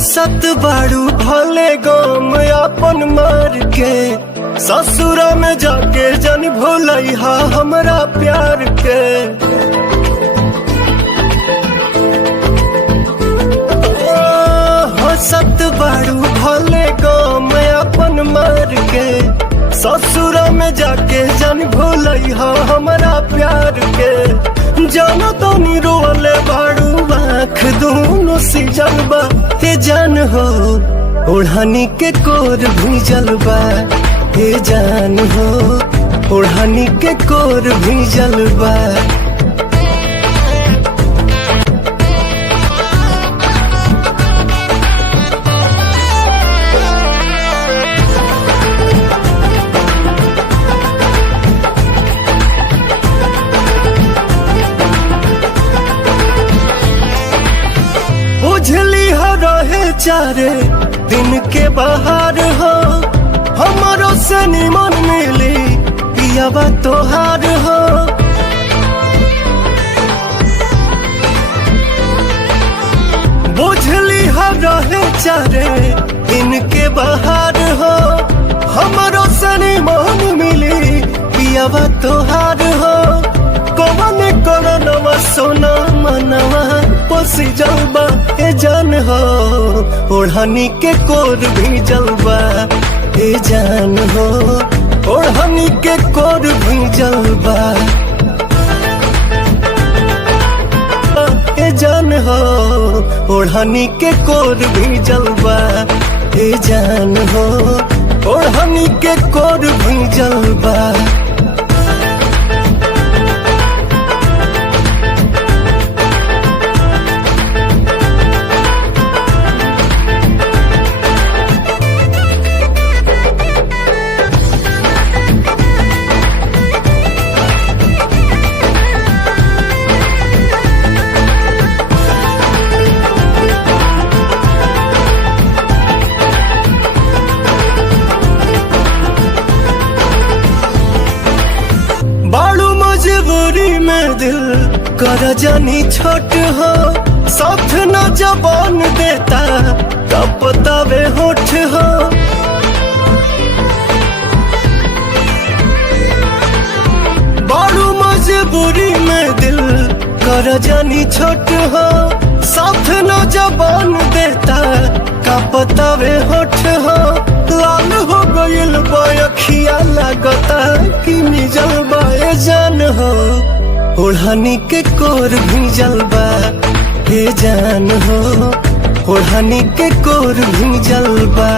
हंसत बाड़ू भले गम अपन मार के, ससुरा में जाके जन भूलैहा हमरा प्यार के। हंसत बाड़ू भले गम अपन मार के, ससुरा में जाके जन भूलैहा हमरा प्यार के। जानो तो नी रोले बाड़ू आँख दोनों सिजल बा, हे जान हो ओढ़नी के कोर भीजल बा, हे जान हो ओढ़नी के कोर भीजल बा। बुझली हो रहे चारे दिन के बाहर हो, हमारो से निमन मिली पियाबा तोहार हो। बुझली हो रहे चारे दिन के बाहर हो, हमारो से निमन मिली पियाबा तोहार हो। कौन करनवा सोना मनवा पोसी जलबा, हे जान हो ओढ़नी के कोर भी जलबा, हे जान हो ओढ़नी के कोर भी जलबा। हे जान हो ओढ़नी के कोर भी जलबा, हे जान हो ओढ़नी के कोर भी जलबा। बाड़ू मजबूरी में दिल कर जानी छोट हो, साथ न जबान देता तब तबे होठ हो। बाड़ू मजबूरी में दिल कर जानी छोट हो, साथ न जबान देता कब तबे होठ हो। लाल हो गइल बयखिया लागता कि निजल बाए जान हो ओढ़नी के कोर भीजल बा, हे जान हो ओढ़नी के कोर भीजल बा।